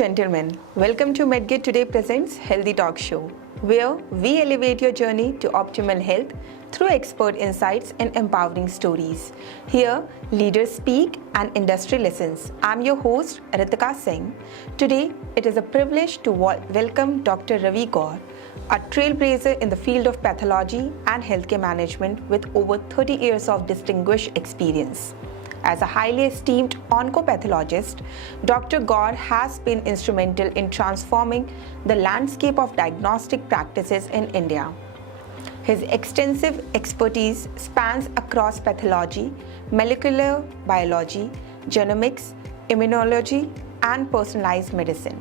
gentlemen, welcome to MedGate Today Presents Healthy Talk Show, where we elevate your journey to optimal health through expert insights and empowering stories. Here, leaders speak and industry listens. I'm your host, Ritika Singh. Today, it is a privilege to welcome Dr. Ravi Gaur, a trailblazer in the field of pathology and healthcare management with over 30 years of distinguished experience. As a highly esteemed oncopathologist, Dr. Gaur has been instrumental in transforming the landscape of diagnostic practices in India. His extensive expertise spans across pathology, molecular biology, genomics, immunology, and personalized medicine.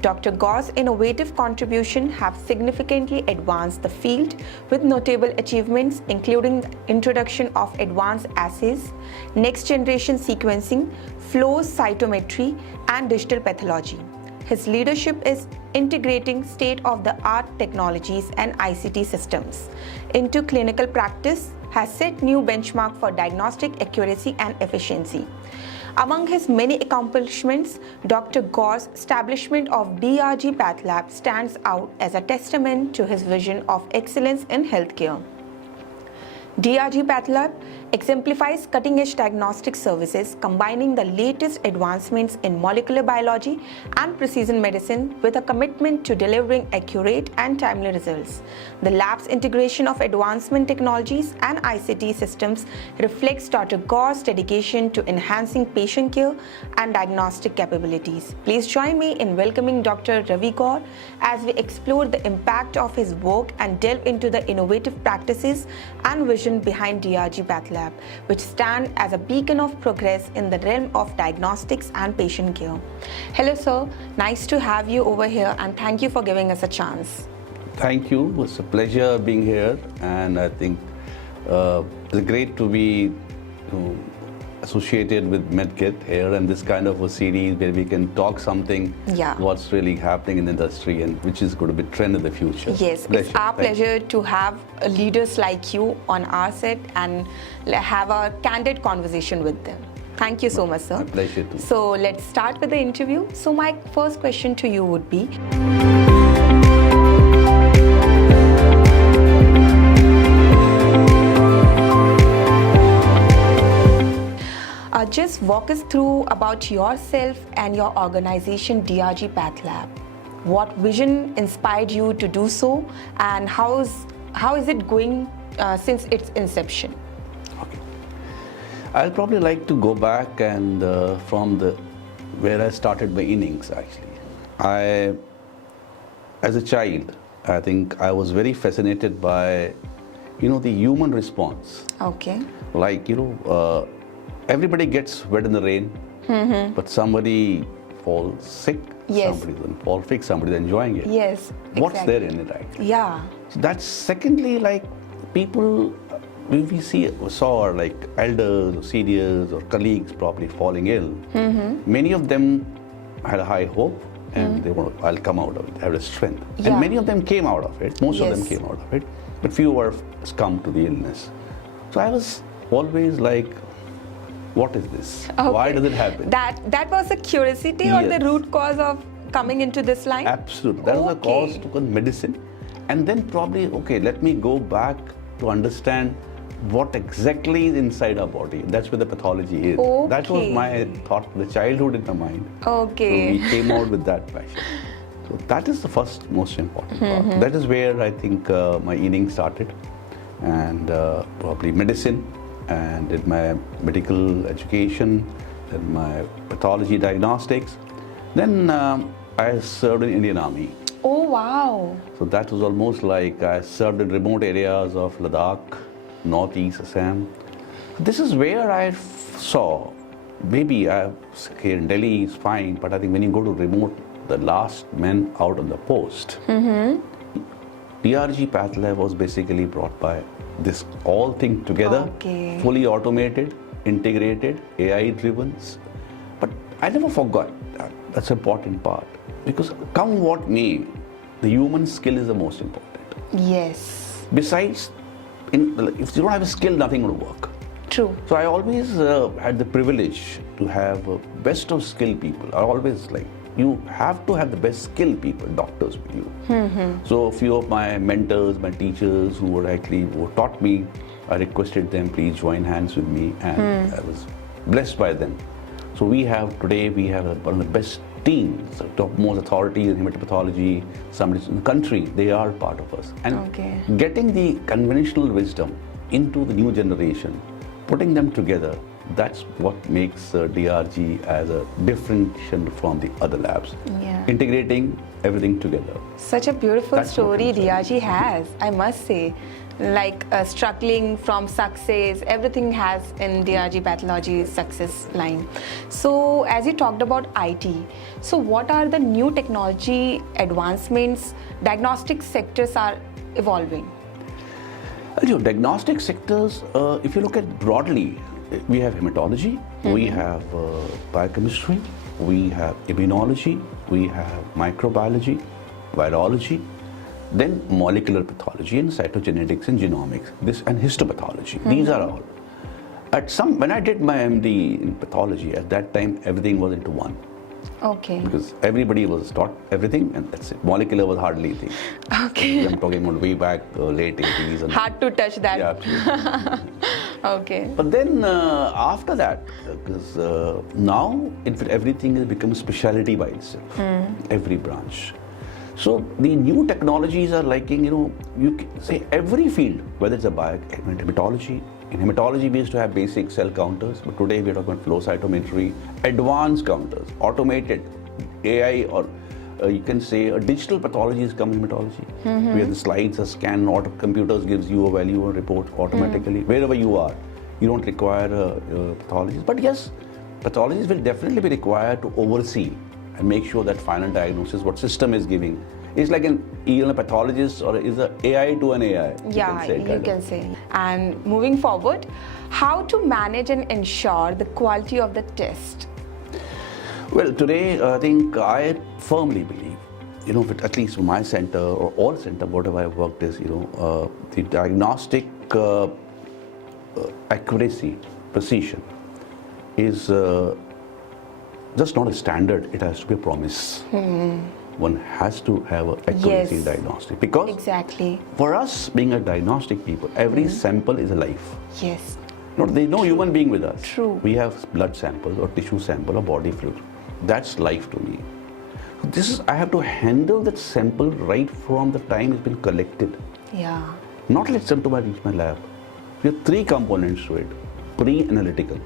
Dr. Gaur's innovative contribution have significantly advanced the field with notable achievements including the introduction of advanced assays, next-generation sequencing, flow cytometry, and digital pathology. His leadership is integrating state-of-the-art technologies and ICT systems into clinical practice has set new benchmark for diagnostic accuracy and efficiency. Among his many accomplishments, Dr. Gaur's establishment of DRG Pathlab stands out as a testament to his vision of excellence in healthcare. DRG Pathlab exemplifies cutting-edge diagnostic services combining the latest advancements in molecular biology and precision medicine with a commitment to delivering accurate and timely results. The lab's integration of advancement technologies and ICT systems reflects Dr. Gaur's dedication to enhancing patient care and diagnostic capabilities. Please join me in welcoming Dr. Ravi Gaur as we explore the impact of his work and delve into the innovative practices and vision behind DRG Pathlab, which stand as a beacon of progress in the realm of diagnostics and patient care. Hello sir, nice to have you over here and thank you for giving us a chance. Thank you, it's a pleasure being here, and I think it's great to be associated with MedGate here and this kind of a series where we can talk something what's really happening in the industry and which is going to be trend in the future. Yes, it's our pleasure to have leaders like you on our set and have a candid conversation with them. Thank you so much, sir. My pleasure too. So let's start with the interview. So my first question to you would be, just walk us through about yourself and your organization DRG Pathlab. What vision inspired you to do so, and how is it going since its inception? Okay, I'll probably like to go back and from where I started my innings. Actually, as a child, I think I was very fascinated by the human response. Okay. Like everybody gets wet in the rain, but somebody falls sick, somebody doesn't fall sick, somebody's enjoying it. Yes, exactly. What's there in it, right? Yeah. So that's secondly, like people, when we saw like elders or seniors or colleagues probably falling ill, many of them had a high hope and they want, I'll come out of it, have the strength. Yeah. And many of them came out of it, most of them came out of it, but few were succumbed to the illness. So I was always like, what is this? Okay. Why does it happen? That was a curiosity or the root cause of coming into this line? Absolutely. That was the cause to medicine. And then probably, let me go back to understand what exactly is inside our body. That's where the pathology is. Okay. That was my thought, the childhood in my mind. Okay. So we came out with that passion. So that is the first most important part. That is where I think my innings started. And probably medicine, and did my medical education, did my pathology diagnostics. Then I served in Indian Army. Oh wow! So that was almost like I served in remote areas of Ladakh, Northeast Assam. This is where I saw, maybe here in Delhi is fine, but I think when you go to remote, the last men out on the post, DRG Pathlab was basically brought by this all thing together, fully automated, integrated, AI driven. But I never forgot that. That's an important part. Because come what may, the human skill is the most important. Yes. Besides, if you don't have a skill, nothing will work. True. So I always had the privilege to have best of skilled people. I always you have to have the best skilled people, doctors with you. So a few of my mentors, my teachers who taught me, I requested them, please join hands with me, and I was blessed by them. So today we have one of the best teams, the topmost authorities in hematopathology, somebody in the country, they are part of us. And getting the conventional wisdom into the new generation, putting them together, that's what makes DRG as a differentiation from the other labs. Integrating everything together. Such a beautiful story DRG has, I must say. Like struggling from success, everything has in DRG Pathology success line. So as you talked about IT, so what are the new technology advancements diagnostic sectors are evolving? Diagnostic sectors, if you look at broadly, we have hematology, we have biochemistry, we have immunology, we have microbiology, virology, then molecular pathology and cytogenetics and genomics, and histopathology. These are all. When I did my MD in pathology, at that time everything was into one. Because everybody was taught everything, and that's it. Molecular was hardly a thing. I'm talking about way back, late 80s. And hard to touch that. Yeah, absolutely. But then after that, because now everything has become specialty by itself, every branch. So the new technologies are you can say every field, whether it's hematology. In hematology, we used to have basic cell counters, but today we are talking about flow cytometry, advanced counters, automated AI, or you can say a digital pathology has come in hematology, where the slides are scanned, computers gives you a value or report automatically, wherever you are. You don't require pathologists. But yes, pathologists will definitely be required to oversee and make sure that final diagnosis, what system is giving, is like a pathologist or is an AI to an AI. You can say. And moving forward, how to manage and ensure the quality of the test? Well, today I think I firmly believe, at least for my center or all center, whatever I've worked is, the diagnostic accuracy, precision is just not a standard, it has to be a promise. One has to have an accuracy in diagnostic. Because for us, being a diagnostic people, every sample is a life. There's no human being with us. We have blood samples or tissue sample or body fluid. That's life to me. So I have to handle that sample right from the time it's been collected. Not let sample reach my lab. We have three components to it. Pre-analytical.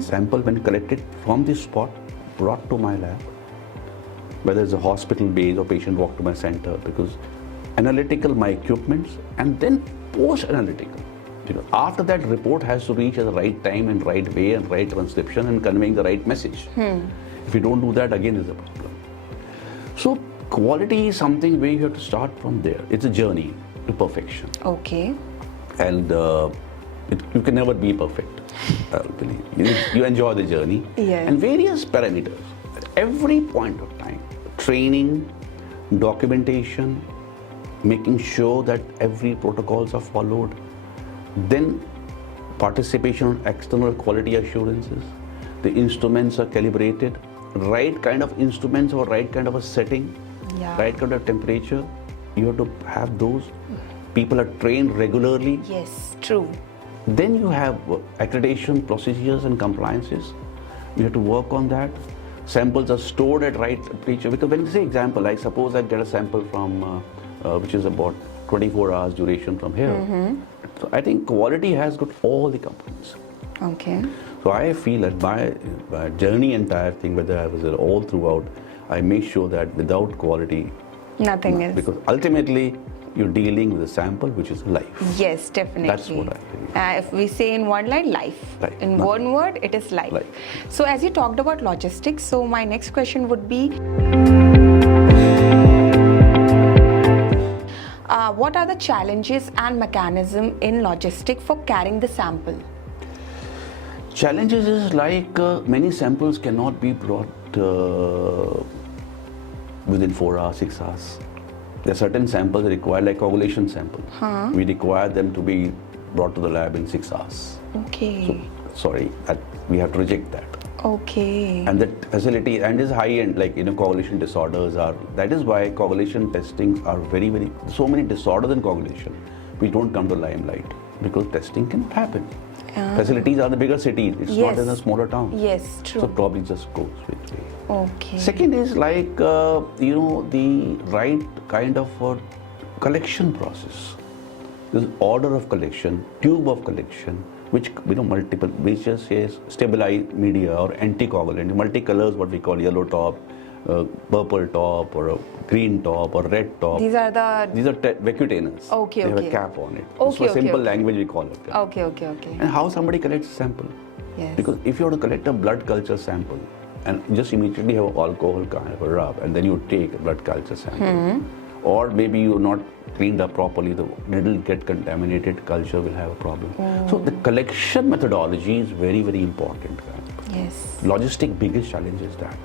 Sample when collected from the spot, brought to my lab, whether it's a hospital base or patient walk to my center, because analytical, my equipments, and then post-analytical. After that, report has to reach at the right time and right way and right transcription and conveying the right message. If you don't do that, again, there's a problem. So quality is something where you have to start from there. It's a journey to perfection. And you can never be perfect, I believe. You enjoy the journey. And various parameters. At every point of time, training, documentation, making sure that every protocols are followed, then participation on external quality assurances, the instruments are calibrated, right kind of instruments or right kind of a setting, right kind of temperature, you have to have those. People are trained regularly. Then you have accreditation procedures and compliances. You have to work on that. Samples are stored at right temperature. Because when you say example, like suppose I get a sample from, which is about 24 hours duration from here. So I think quality has got all the components. So I feel that my journey, entire thing, whether I was all throughout, I make sure that without quality, nothing is. Because ultimately, you're dealing with a sample which is life. Definitely. That's what I believe. If we say in one line, life. In one word, it is life. So as you talked about logistics, so my next question would be, what are the challenges and mechanism in logistic for carrying the sample? Challenges is like many samples cannot be brought within 4 hours, 6 hours. There are certain samples required, like coagulation sample. We require them to be brought to the lab in 6 hours. Okay. So, sorry, we have to reject that. Okay. And that facility and is high end, like coagulation disorders are. That is why coagulation testing are very, very, so many disorders in coagulation. We don't come to limelight because testing can happen. Facilities are the bigger cities. It's not in a smaller town. Yes, true. So probably just goes with me. Okay. Second is like the right kind of collection process. There's order of collection, tube of collection, which multiple, which just says stabilized media or anticoagulant, multicolors, what we call yellow top, purple top, or a green top, or red top. These are vacuoteners. Okay, they have okay. a cap on it. Okay, so simple okay. language we call it. Okay. And how somebody collects a sample? Yes. Because if you want to collect a blood culture sample and just immediately have alcohol kind of a rub, and then you take a blood culture sample, or maybe you're not cleaned up properly, the little get contaminated culture will have a problem. So the collection methodology is very, very important. Yes. Logistic biggest challenge is that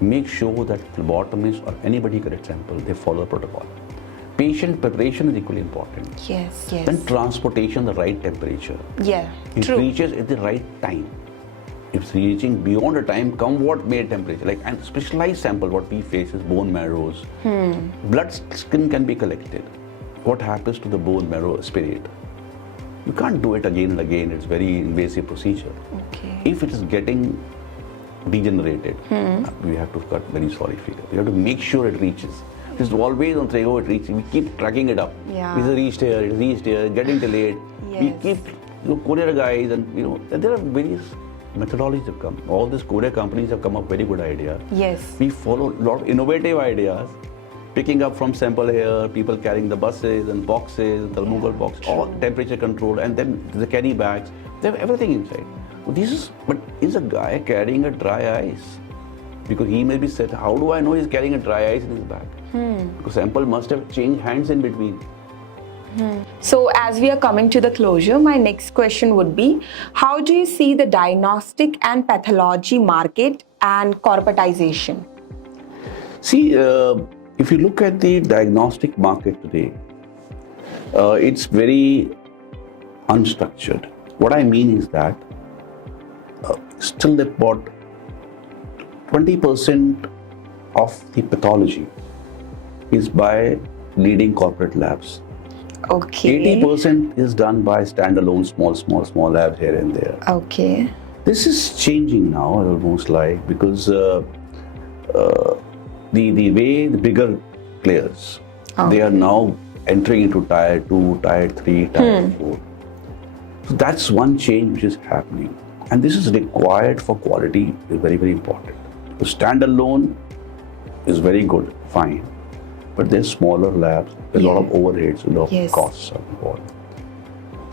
make sure that phlebotomist or anybody collects sample, they follow the protocol. Patient preparation is equally important. Yes. Then transportation, the right temperature. Yeah, It true. reaches at the right time. If it's reaching beyond the time, come what may temperature. Like, and specialized sample, what we face is bone marrows. Blood skin can be collected. What happens to the bone marrow aspirate? You can't do it again and again. It's very invasive procedure. Okay. If it is getting degenerated, we have to cut very sorry figure. We have to make sure it reaches. It's always on saying, oh, it reaches. We keep tracking it up. Yeah. It's reached here, it's reached here, getting delayed. We Yes. keep courier guys and and there are various methodologies have come. All these courier companies have come up very good ideas. Yes. We follow a lot of innovative ideas, picking up from sample here, people carrying the buses and boxes, the removal box, all temperature control, and then the carry bags. They have everything inside. But is a guy carrying a dry ice? Because he may be said, how do I know he's carrying a dry ice in his bag? Because sample must have changed hands in between. So as we are coming to the closure, my next question would be, how do you see the diagnostic and pathology market and corporatization? See, if you look at the diagnostic market today, it's very unstructured. What I mean is that still about 20% of the pathology is by leading corporate labs. Okay. 80% is done by standalone small labs here and there. Okay. This is changing now, almost like, because the way the bigger players, they are now entering into tier 2, tier 3, tier 4. So that's one change which is happening. And this is required for quality, is very, very important. The standalone is very good, fine. But there's smaller labs, there's a lot of overheads, a lot of costs are involved.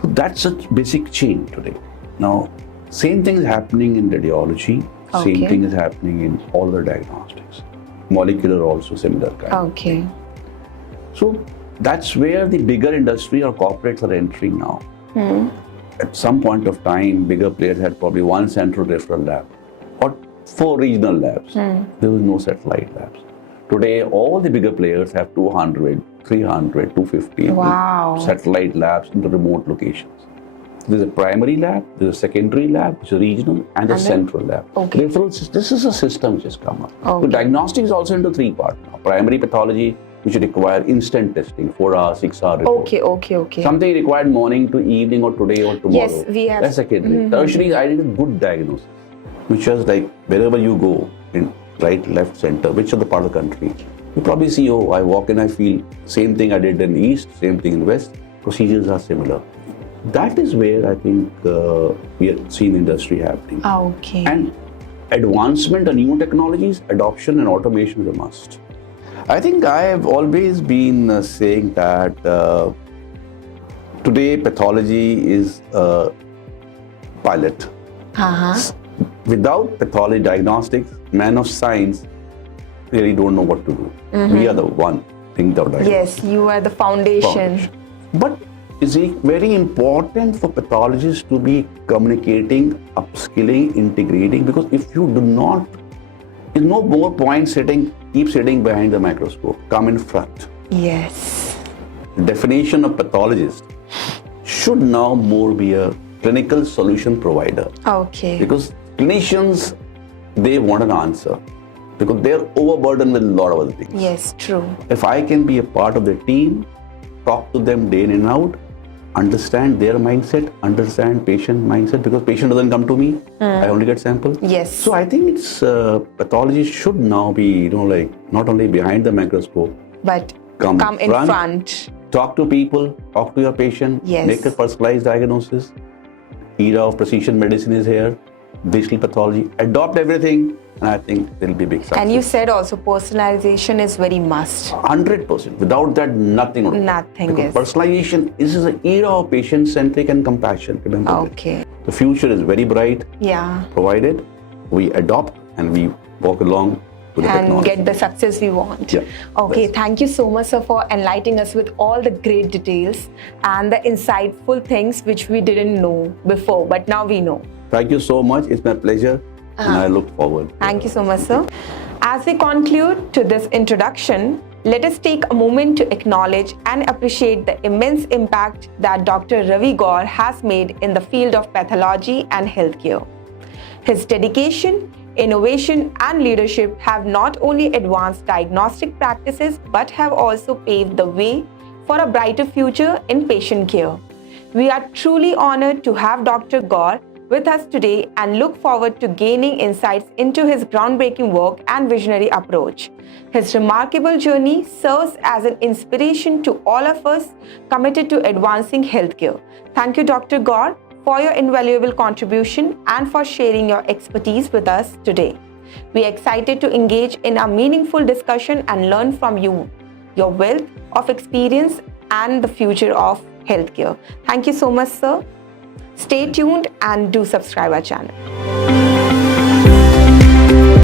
So that's a basic change today. Now, same thing is happening in radiology, same thing is happening in all the diagnostics. Molecular also similar kind. Okay. So that's where the bigger industry or corporates are entering now. At some point of time, bigger players had probably one central referral lab or 4 regional labs. There was no satellite labs. Today, all the bigger players have 200, 300, 250 satellite labs in the remote locations. There's a primary lab, there's a secondary lab, which is regional, and a central lab. This is a system which has come up. So diagnostics is also into 3 parts now. Primary pathology, which require instant testing, 4 hours, 6 hour report. Okay. Something required morning to evening or today or tomorrow. Yes, we have. That's secondary. Tertiary is I did a good diagnosis, which was like wherever you go, in right, left, center, which other part of the country, you probably see, oh, I walk in, I feel same thing I did in the east, same thing in the west. Procedures are similar. That is where I think we are seeing industry happening. Okay. And advancement of new technologies, adoption and automation is a must. I think I have always been saying that today pathology is a pilot. Without pathology diagnostics, man of science really don't know what to do. We are the one thing that Yes, you are the foundation. But is it very important for pathologists to be communicating, upskilling, integrating? Because if you do not, there's no more point keep sitting behind the microscope. Come in front. Yes. The definition of pathologist should now more be a clinical solution provider. Okay. Because clinicians they want an answer because they're overburdened with a lot of other things. Yes, true. If I can be a part of the team, talk to them day in and out, understand their mindset, understand patient mindset, because patient doesn't come to me, I only get sample. Yes. So I think it's pathology should now be, like not only behind the microscope, But come in front. Talk to people, talk to your patient, Yes. make a personalized diagnosis. Era of precision medicine is here, digital pathology, adopt everything, and I think there'll be big success. And you said also personalization is very must. 100%. Without that, nothing will work. Nothing Because is. personalization is an era of patient-centric and compassion. Remember that. Okay. The future is very bright, Yeah. provided we adopt and we walk along with the And technology. get the success we want. Yeah. Okay, Yes. thank you so much, sir, for enlightening us with all the great details and the insightful things which we didn't know before, but now we know. Thank you so much. It's my pleasure, and I look forward. Thank you so much, sir. As we conclude to this introduction, let us take a moment to acknowledge and appreciate the immense impact that Dr. Ravi Gaur has made in the field of pathology and healthcare. His dedication, innovation, and leadership have not only advanced diagnostic practices but have also paved the way for a brighter future in patient care. We are truly honored to have Dr. Gaur with us today and look forward to gaining insights into his groundbreaking work and visionary approach. His remarkable journey serves as an inspiration to all of us committed to advancing healthcare. Thank you, Dr. Gaur, for your invaluable contribution and for sharing your expertise with us today. We are excited to engage in a meaningful discussion and learn from you, your wealth of experience and the future of healthcare. Thank you so much, sir. Stay tuned and do subscribe our channel.